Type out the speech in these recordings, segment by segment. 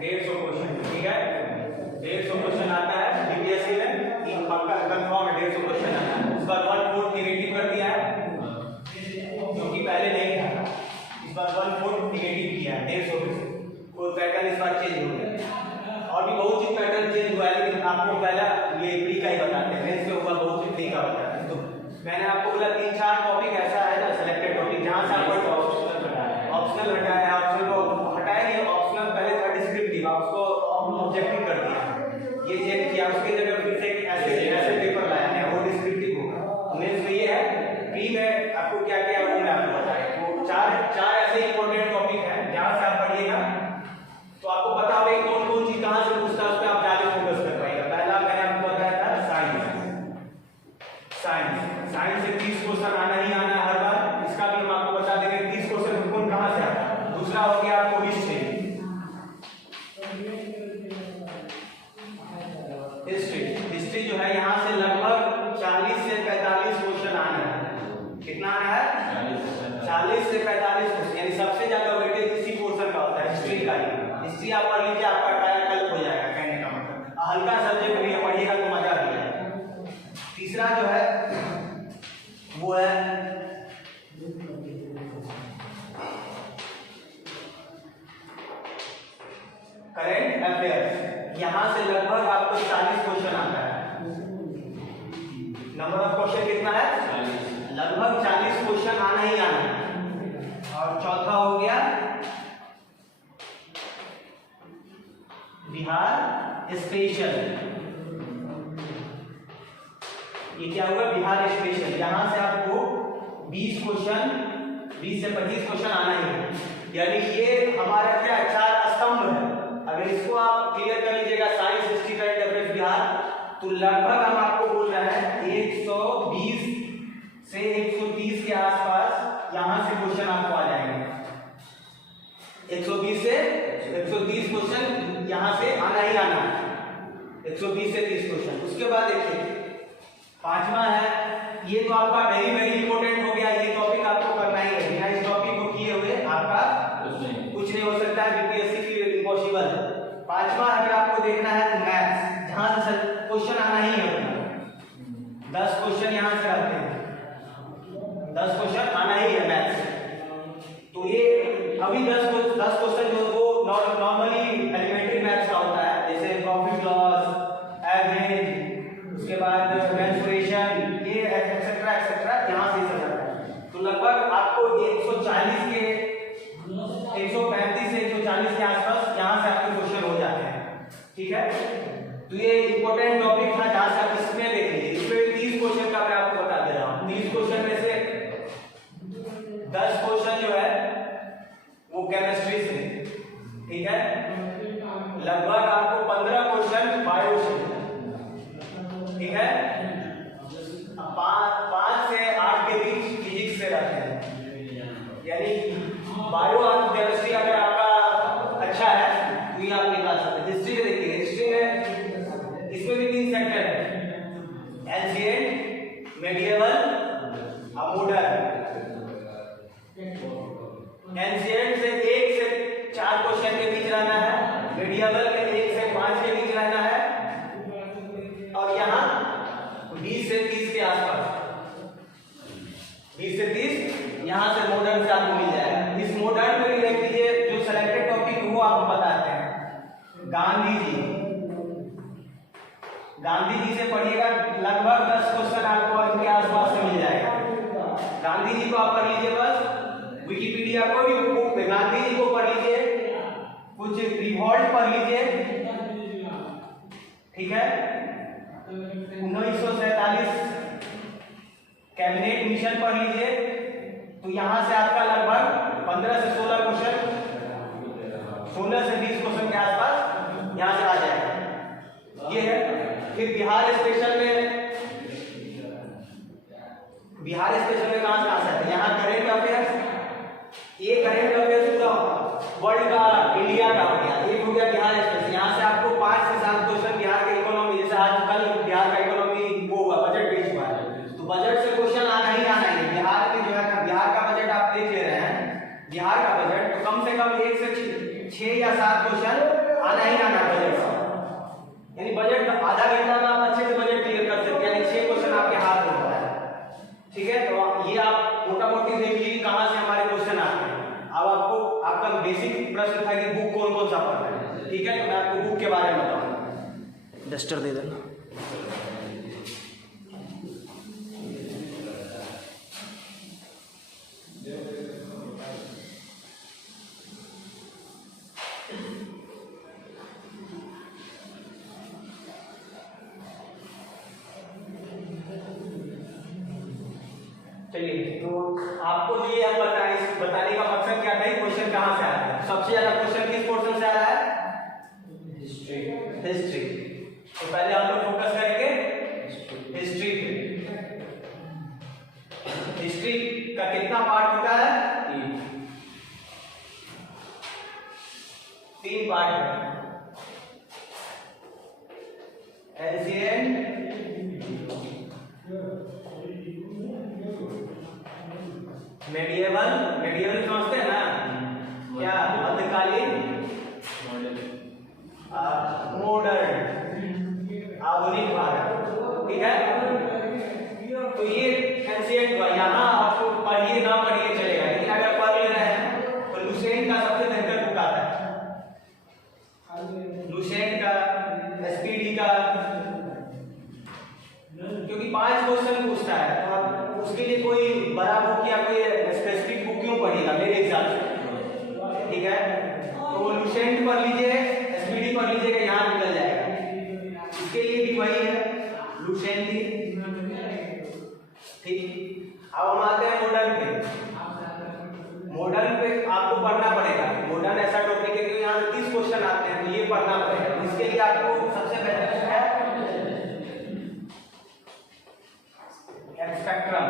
150 question, ठीक है 150 question आता है बीपीएससी में, ये पक्का कंफर्म है 150 क्वेश्चन आता है। इस बार 1/4 नेगेटिव कर दिया है क्योंकि पहले नहीं था, इस बार 1/4 नेगेटिव किया है 150 में। कोई पैटर्न इस बार चेंज हो गया, और भी बहुत चीज पैटर्न चेंज हुआ है, लेकिन आपको पहला ये प्री का ही बताते हैं, मेंस में हुआ बहुत चीज प्री का बताते हैं। तो मैंने आपको बोला 3-4 टॉपिक ऐसा है ना सिलेक्टेड टॉपिक जहां से आपको ऑप्शनल हटाया, ऑप्शनल को हटाया नहीं, ऑप्शनल पहले था डिस्क्रिप्टिव, उसको ऑब्जेक्टिव कर दिया, ये चेंज किया, उसके जगह फिर से ऐसे पेपर लाया है वो डिस्क्रिप्टिव होगा। मेंस में ये है, प्री में आपको क्या क्या वो मैं आपको बताया। तो चार ऐसे इंपॉर्टेंट टॉपिक हैं जहां से आप पढ़िएगा तो आपको पता होगा कौन कौन चीज कहां से पूछता है, उस पर आप ज्यादा फोकस कर पाएंगे। पहला मैंने आपको बताया था साइंस से 30 क्वेश्चन आना ही आना है हर बार, इसका भी हम आपको बता देंगे 30 क्वेश्चन कौन कहां से आता है। दूसरा हो गया आपको हिस्ट्री जो है यहाँ से लगभग 40 से 45 क्वेश्चन आना है। कितना आना है? 40 से 45 क्वेश्चन, यानी सबसे ज्यादा वेटेज इसी पोर्शन का होता है, हिस्ट्री का ही। हिस्ट्री आप पढ़ लीजिए, आपका टायर कल्प हो जाएगा, कहने का मतलब हल्का सब्जेक्ट भी पढ़िएगा तो मजा आ जाएगा। तीसरा जो है वो है करंट अफेयर्स, यहां से लगभग आपको 40 क्वेश्चन आता है। नंबर ऑफ क्वेश्चन कितना है? लगभग 40 क्वेश्चन आना ही आना है। और चौथा हो गया बिहार स्पेशल, ये क्या होगा? बिहार स्पेशल, यहां से आपको 20 से 25 क्वेश्चन आना ही है। यानी ये हमारा क्या 4 स्तंभ है, अगर इसको आप क्लियर कर लीजिएगा science, history, current affairs, Bihar, तो लगभग हम आपको बोल रहे हैं 120 से 130 के आसपास यहां से क्वेश्चन आपको आ जाएंगे। 120 से 130 क्वेश्चन यहां से आना ही आना है, 120 से 30 क्वेश्चन। उसके बाद देखिए पांचवा है, ये तो आपका वेरी वेरी इंपॉर्टेंट हो गया, ये टॉपिक आपको करना ही है, बिना इस टॉपिक को किए हुए आपका कुछ नहीं हो सकता है, बीपीएससी के लिए इम्पॉसिबल है। पांचवा अगर आपको देखना है तो मैथ्स, जहां से क्वेश्चन आना ही है, 10 क्वेश्चन यहां से आते हैं, 10 क्वेश्चन आना ही है मैथ्स। तो ये अभी 10 क्वेश्चन जो वो नॉर्मली एलिमेंट्री मैथ्स का होता है, जैसे प्रॉफिट लॉस, एवरेज, उसके बाद मेंसुरेशन, ये एक्सेट्रा एक्सेट्रा यहां से सब आता है। तो लगभग आपको 135 से 140 के आसपास यहां से आपके क्वेश्चन हो जाते हैं, ठीक है। तो ये इंपॉर्टेंट टॉपिक था, जहां से आप इसमें देख लीजिए, इसमें 30 क्वेश्चन का मैं आपको बता दे रहा हूं। 30 क्वेश्चन में से 10 क्वेश्चन जो है वो केमिस्ट्री से, ठीक है। लगभग आपको 15 क्वेश्चन बायो से, ठीक है। 5 से 8 के बीच फिजिक्स से रहते हैं, यानी बायो और केमिस्ट्री अगर आपका अच्छा है तो ये आप निकाल सकते हैं। हिस्ट्री में देखिए, हिस्ट्री में इसमें भी 3 सेक्टर है, एंशिएंट, मेडिएवल और मॉडर्न। एंशिएंट से 1 से 4 क्वेश्चन के बीच रहना है, मेडिएवल में 1 से 5 के बीच रहना है, और यहाँ 20 से 30 के आसपास, 20 से 30 यहां से मॉडर्न से आपको मिल जाएगा। इस मॉडर्न में भी देख लीजिए, जो सिलेक्टेड टॉपिक वो आपको बताते हैं। गांधी जी से पढ़िएगा, लगभग 10 क्वेश्चन आपको इनके आसपास से मिल जाएगा। गांधी जी को आप पढ़ लीजिए, बस विकिपीडिया को भी बुक में गांधी जी को पढ़ लीजिए, कुछ रिवॉल्ट पढ़ लीजिए, ठीक है। 1947 कैबिनेट मिशन पढ़ लीजिए, तो यहां से आपका लगभग 15 से 16 क्वेश्चन, 16 से 20 क्वेश्चन के आसपास यहां से आ जाएगा, ये है। फिर बिहार स्पेशल में कहां से आ सकते हैं? यहाँ करेंट अफेयर्स, ये करेंट अफेयर्स पूरा वर्ल्ड का, इंडिया का हो गया, एक हो गया बिहार स्पेशल। यहाँ से आपको 5 से 7 क्वेश्चन बिहार के इकोनॉमी, जैसे आज कल बिहार का इकोनॉमी वो हुआ, बजट पेश हुआ है, तो बजट से क्वेश्चन आना ही आना है। बिहार की जो है ना, बिहार का बजट आप देख ले रहे हैं, बिहार का बजट तो कम से कम 1 से 6 या 7 क्वेश्चन आना ही आना बजट से, यानी बजट आधा घंटा में आप अच्छे से बजट क्लियर कर सकते हैं, यानी 6 क्वेश्चन आपके हाथ में होता है। ठीक है, तो ये आप मोटा मोटी देख लीजिए कहाँ से हमारे क्वेश्चन आते हैं। अब आपको आपका बेसिक प्रश्न था कि बुक कौन कौन सा पढ़ना है। ठीक है, तो मैं आपको बुक के बारे में बताऊंगा। डस्टर दे देना। चलिए, तो आपको जो ये बताने का मकसद क्या था, क्वेश्चन कहाँ से आ रहा है। सबसे ज्यादा क्वेश्चन किस पोर्शन से आ रहा है? हिस्ट्री। तो पहले हम लोग फोकस करेंगे हिस्ट्री पे। हिस्ट्री का कितना पार्ट होता है? 3 पार्ट है। एंशिएंट, मेडिएवल, मेडिएवल समझते हैं ना क्या? मध्यकालीन, मॉडर्न, आधुनिक भारत। ठीक है, तो ये एंशिएंट यहाँ आपको पढ़िए ना पढ़िए चलेगा, लेकिन अगर पढ़ ले रहे हैं तो लुसेंट का सबसे बेहतर बुक आता है, लुसेंट का, एसपीडी का, क्योंकि 5 क्वेश्चन पूछता है, तो आप उसके लिए कोई बड़ा बुक या कोई स्पेसिफिक बुक क्यों पढ़ेगा मेरे हिसाब से। ठीक है, तो लुसेंट पढ़ लीजिए, एसपीडी पढ़ लीजिएगा, यहाँ निकल जाएगा। इसके लिए भी वही है, लुसेंट ही। ठीक, अब हम आते हैं मॉडर्न पे। मॉडर्न पे आपको पढ़ना पड़ेगा। मॉडर्न ऐसा टॉपिक है कि यहाँ 30 क्वेश्चन आते हैं, तो ये पढ़ना पड़ेगा। इसके लिए आपको सबसे बेहतर है स्पेक्ट्रम।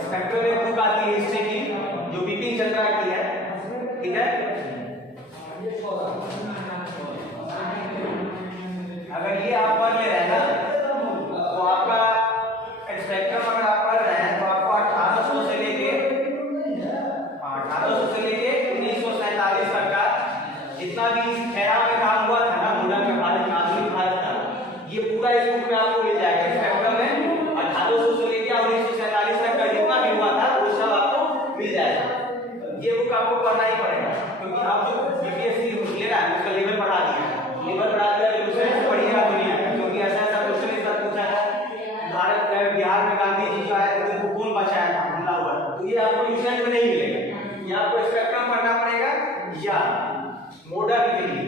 स्पेक्ट्रम एक बुक आती है हिस्ट्री की, जो बिपिन चंद्रा की है। ठीक है, अगर ये आप पढ़ ले रहे हैं ना, तो आपका स्पेक्ट्रम अगर आप पढ़ रहे हैं तो आपको 1800 से लेके 1947 तक का जितना भी इस एरा में काम हुआ था ना, मॉडर्न भारत, आधुनिक भारत का, ये पूरा इस बुक में आपको मिल जाएगा। स्पेक्ट्रम में 1800 से लेके 1947 तक का जितना भी हुआ था वो सब आपको मिल जाएगा। ये बुक आपको पढ़ना ही पड़ेगा, क्योंकि आप जो बीपीएससी ले रहा है उसका लेवल बढ़ा दिया है, लेवल बढ़ा दिया है, दूसरे पढ़िएगा दुनिया का, क्योंकि ऐसा ऐसा क्वेश्चन इस बार पूछा है भारत में, बिहार में गांधी जी जो आए थे उनको कौन बचाया था, हमला हुआ, तो ये आपको न्यूज़ में नहीं मिलेगा। ये आपको स्पेक्ट्रम पढ़ना पड़ेगा या मॉडर्न के लिए,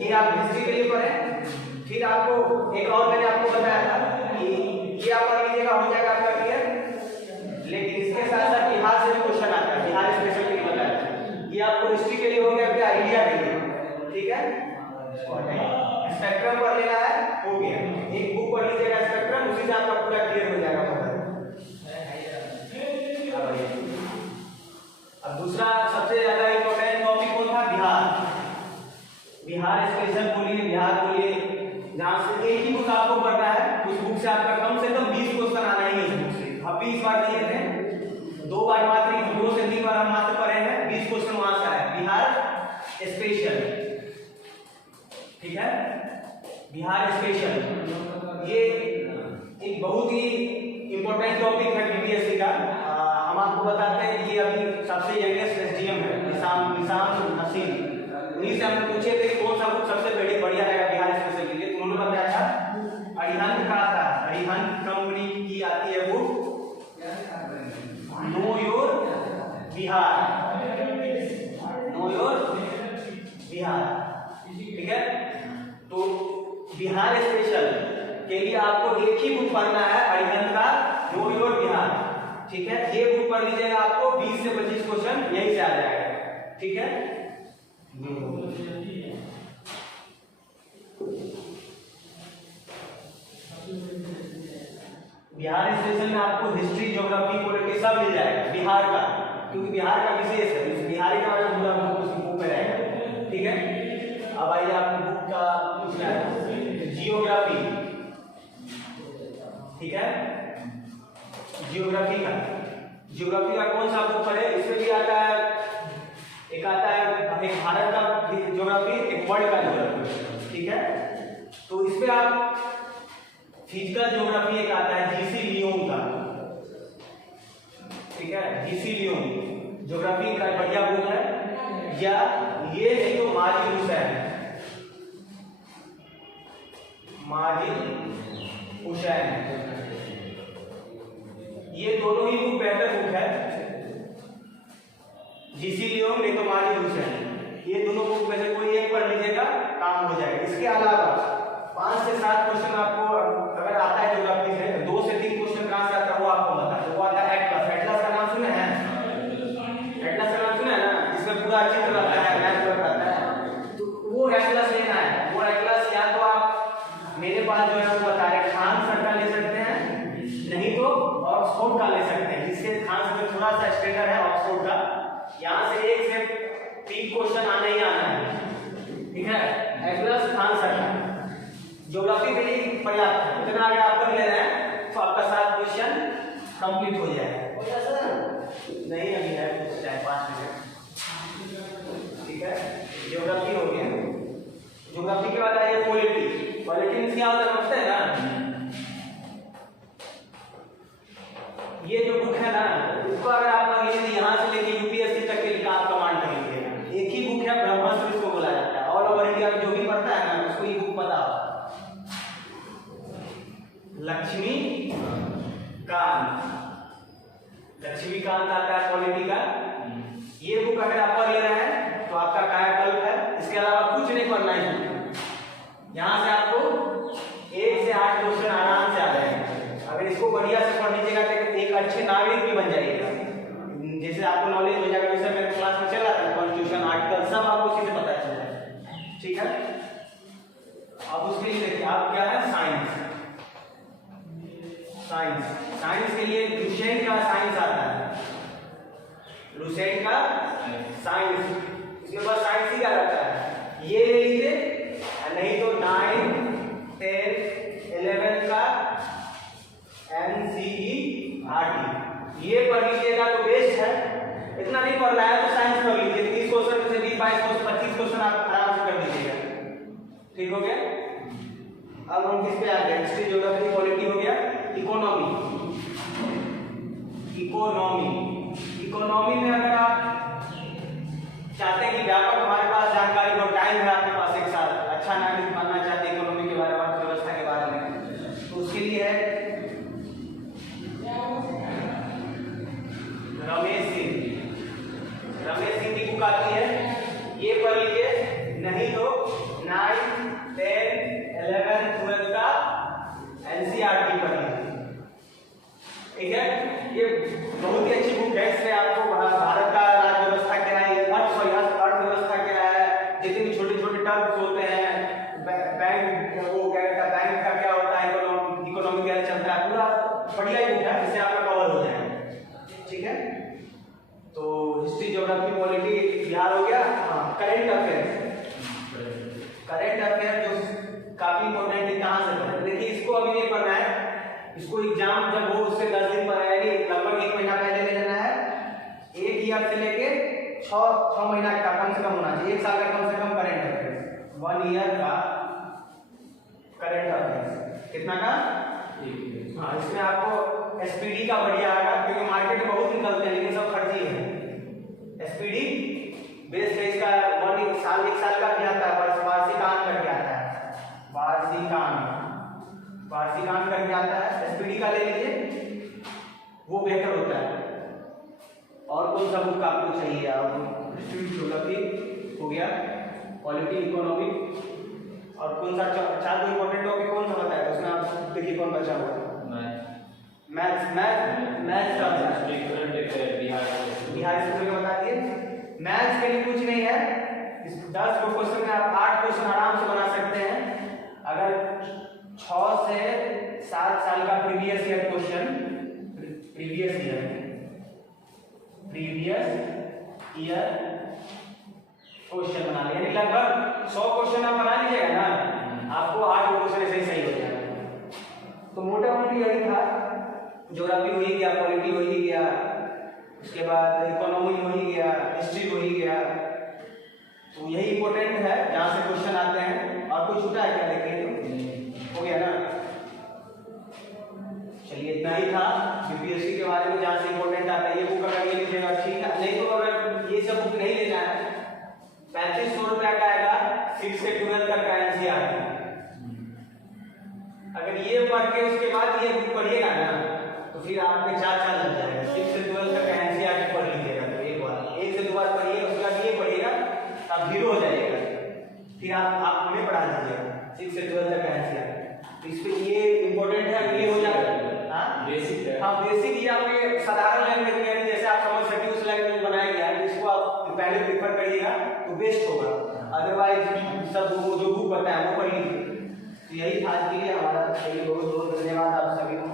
ये आप हिस्ट्री के लिए पढ़ें। फिर आपको एक और मैंने आपको बताया था कि ये आप पढ़ लीजिएगा, हो जाएगा आपका क्लियर। लेकिन इसके साथ साथ बिहार से भी क्वेश्चन आता है, बिहार स्पेशल के लिए बताया था। ये आपको हिस्ट्री के लिए हो गया, क्या आइडिया देंगे। ठीक है, स्पेक्ट्रम पढ़ लेना है, हो गया। एक बुक पढ़ लीजिएगा स्पेक्ट्रम, उसी से आपका पूरा क्लियर हो जाएगा। अब दूसरा सबसे ज्यादा इंपॉर्टेंट टॉपिक कौन था? बिहार। बिहार स्पेशल बोलिए, बिहार बोलिए, जहाँ से एक ही बुक आपको पढ़ना है, उस बुक से आपका कम से कम 20 क्वेश्चन आना ही है इस बुक से। अब 20 बार नहीं थे, 2 बार मात्र, 2 से 3 बार हम मात्र पढ़े हैं, 20 क्वेश्चन वहां से आए। बिहार स्पेशल, ठीक है, बिहार स्पेशल ये एक बहुत ही इंपॉर्टेंट टॉपिक है बीपीएससी का। हम आपको बताते हैं कि ये अभी सबसे यंगेस्ट एसडीएम है, निशान हसीन। उन्हीं से हमने पूछे थे कौन सा बुक सबसे बढ़िया रहेगा बिहार स्पेशल के लिए, तो उन्होंने बताया था अरिहंत का था, अरिहंत कंपनी की आती है book know your Bihar, know your Bihar. ठीक है, तो बिहार स्पेशल के लिए आपको एक ही बुक पढ़ना है, अरिहंत का नो योर बिहार। ठीक है, ये बुक पढ़ लीजिएगा, आपको 20 से 25 क्वेश्चन यही से आ जाएगा। ठीक है, बिहार स्पेशल में आपको हिस्ट्री, ज्योग्राफी, पॉलिटिक्स सब मिल जाएगा बिहार का, क्योंकि बिहार का विशेष है, इस बिहारी का पूरा बुक में रहेगा। ठीक है, अब आइए आपको बुक का जियोग्राफी। ठीक है, जियोग्राफी का कौन सा बुक पढ़े? इसमें भी आता है, एक आता है एक भारत का ज्योग्राफी, एक वर्ल्ड का ज्योग्राफी। पे आप फिजिकल ज्योग्राफी एक आता है जीसी लियोन का, ठीक है, जीसी लियोन ज्योग्राफी का बढ़िया बुक है, या ये नहीं तो माजिद हुसैन, माजिद हुसैन, ये दोनों ही बुक बेहतर बुक है। जीसी लियोन नहीं तो माजिद हुसैन, ये दोनों बुक में से कोई एक पढ़ लीजिएगा, काम हो जाएगा। इसके अलावा 5 से 7 क्वेश्चन आपको अगर आता है ज्योग्राफी से, 2 से 3 क्वेश्चन कहां से आता है वो आपको बता दो। वो आता है एटलस, एटलस का नाम सुने हैं? एटलस का नाम सुना है ना, जिसमें पूरा चित्र आता है, मैप आता है, तो वो एटलस लेना है। वो एटलस या तो आप मेरे पास जो है वो बता रहे खान सर का ले सकते हैं, नहीं तो ऑक्सफोर्ड का ले सकते हैं, जिससे खान सर थोड़ा सा स्टैंडर्ड है ऑक्सफोर्ड का। यहाँ से 1 से 3 क्वेश्चन आना ही आना है, ठीक है। एटलस खान सर का ज्योग्राफी के लिए पर्याप्त है, इतना अगर आप कर ले रहे हैं तो आपका 7 क्वेश्चन कंप्लीट हो जाएगा। नहीं अभी है कुछ टाइम, 5 मिनट, ठीक है। ज्योग्राफी हो गया। ज्योग्राफी के बाद आइए पॉलिटी। पॉलिटी में क्या होता है समझते हैं ना? ये जो बुक है ना, उसको अगर आप यहाँ से लेके यूपीएससी तक के लिए आप कमांड कर लीजिएगा। एक ही बुक है, ब्रह्मास्त्र इसको बोला जाता है। ऑल ओवर इंडिया में जो भी पढ़ता है ना उसको ये बुक पता होगा। लक्ष्मीकांत, लक्ष्मीकांत आता है पॉलिटी का। ये बुक अगर आप पढ़ ले रहे हैं तो आपका कायाकल्प है। इसके अलावा कुछ नहीं पढ़ना है। यहाँ से आपको 1 से 8 क्वेश्चन आराम से आ जाएंगे। अगर इसको बढ़िया से पढ़ लीजिएगा तो एक अच्छे नागरिक भी बन जाइएगा। जैसे आपको नॉलेज हो जाएगा, जैसे मेरे क्लास में चल रहा था कॉन्स्टिट्यूशन, आर्टिकल सब आपको उसी से पता चल जाएगा, ठीक है। अब उसके लिए देखिए आप क्या है, साइंस। साइंस, साइंस के लिए लुसेंट का साइंस आता है, लुसेंट का साइंस। इसमें बस साइंस ही क्या रहता है, ये ले लीजिए, नहीं तो 9, 10, 11 का NCERT ये पढ़ लीजिएगा तो बेस्ट है। इतना नहीं पढ़ रहा है तो साइंस पढ़ लीजिए। 30 क्वेश्चन में से 20, 22 क्वेश्चन, 25 क्वेश्चन आप आराम से कर दीजिएगा, ठीक हो गया। अब हम किस पे आ गए? हिस्ट्री, ज्योग्राफी, पॉलिटी हो गया। इकोनॉमी, इकोनॉमी, इकोनॉमी में अगर आप चाहते हैं कि व्यापक हमारे पास जानकारी हो, टाइम है आपके पास एक साल, अच्छा नागरिक बनना चाहते हैं इकोनॉमी के बारे में, अर्थव्यवस्था के बारे में, तो उसके लिए है रमेश सिंह। रमेश सिंह की बुक आती है, ये पढ़ लीजिए। नहीं तो 9, 10, 11, 12 का NCERT पढ़ लीजिए, ठीक है। ये बहुत ही अच्छी बुक है। इसमें आपको भारत का राज्य व्यवस्था क्या है, अर्थव्यवस्था क्या है, जितने भी छोटे छोटे टर्म्स होते हैं, बैंक वो क्या कहता है, बैंक का क्या होता है, इकोनॉमी क्या चलता है, पूरा बढ़िया बुक है, इससे आपका कवर हो जाएगा, ठीक है। तो हिस्ट्री, ज्योग्राफी, पॉलिटी बिहार हो गया। हाँ, करंट अफेयर, करंट अफेयर जो काफी इंपॉर्टेंट है। कहाँ से पढ़ें? देखिए इसको अभी नहीं पढ़ना है, इसको एग्जाम जब हो उससे 10 दिन पहले, लगभग 1 महीना पहले ले लेना है। 1 ईयर से लेके 6 महीना का कम से कम होना चाहिए, 1 साल का कम से कम करंट अफेयर, 1 ईयर का करंट अफेयर। कितना का? हाँ, इसमें आपको एसपीडी का बढ़िया आएगा, क्योंकि मार्केट में बहुत निकलते हैं लेकिन सब फर्जी है। एसपीडी बेस्ड है इसका, 1 साल का भी आता है, वार्षिकांक करके आता है, वार्षिकांक करके आता है। एसपीडी का ले लीजिए, वो बेहतर होता है। और कौन सा बुक आपको चाहिए? आप हिस्ट्री, ज्योग्राफी हो गया, पॉलिटी, इकोनॉमी, और कौन सा 4 इंपॉर्टेंट टॉपिक कौन सा बताया उसमें? आप देखिए कौन बचा हुआ है। मैथ्स का बिहार से बता दिए। मैथ्स के लिए कुछ नहीं है, इस 10 क्वेश्चन में आप 8 क्वेश्चन आराम से बना सकते हैं। अगर 6 से 7 साल का previous year question, previous year question बना लिया, यानी लगभग 100 क्वेश्चन आप बना लीजिएगा ना, आपको 8 क्वेश्चन ऐसे ही सही हो जाएगा। तो मोटा मोटी यही था। ज्योग्राफी हो ही गया, पॉलिटी हो ही गया, उसके बाद इकोनॉमी हो ही गया, हिस्ट्री हो ही गया। तो यही इंपॉर्टेंट है जहाँ से क्वेश्चन आते हैं। और कुछ छूटा है क्या? देखिए हो गया ना। चलिए इतना ही था बीपीएससी के बारे में, जहाँ से इंपॉर्टेंट आता है ये बुक अगर ये लीजिएगा ठीक है, नहीं तो अगर ये सब बुक नहीं लेना है 3500 रुपया का आएगा 6 से 12 तक का एनसीईआरटी। अगर ये पढ़ के उसके बाद ये बुक पढ़िएगा ना तो फिर आपके 4 साल लग जाएगा। 6 से 12 तक का एनसीईआरटी पढ़ लीजिएगा तो एक से 2 बार पढ़िएगा, उसके बाद ये पढ़िएगा तब जीरो हो जाएगा, फिर आप हमें पढ़ा दीजिएगा 6 से 12 तक का एनसीईआरटी। इस पे ये इंपॉर्टेंट है, ये हो जाएगा बेसिक है। हाँ बेसिक ये आपके साधारण लैंग्वेज में यानी जैसे आप समझ सके उस लैंग्वेज में बनाया गया है, जिसको आप पहले प्रीफर करिएगा तो बेस्ट होगा। अदरवाइज सब जो बुक बताया वो पढ़ लीजिए। तो यही था आज के लिए हमारा। बहुत बहुत धन्यवाद आप सभी को।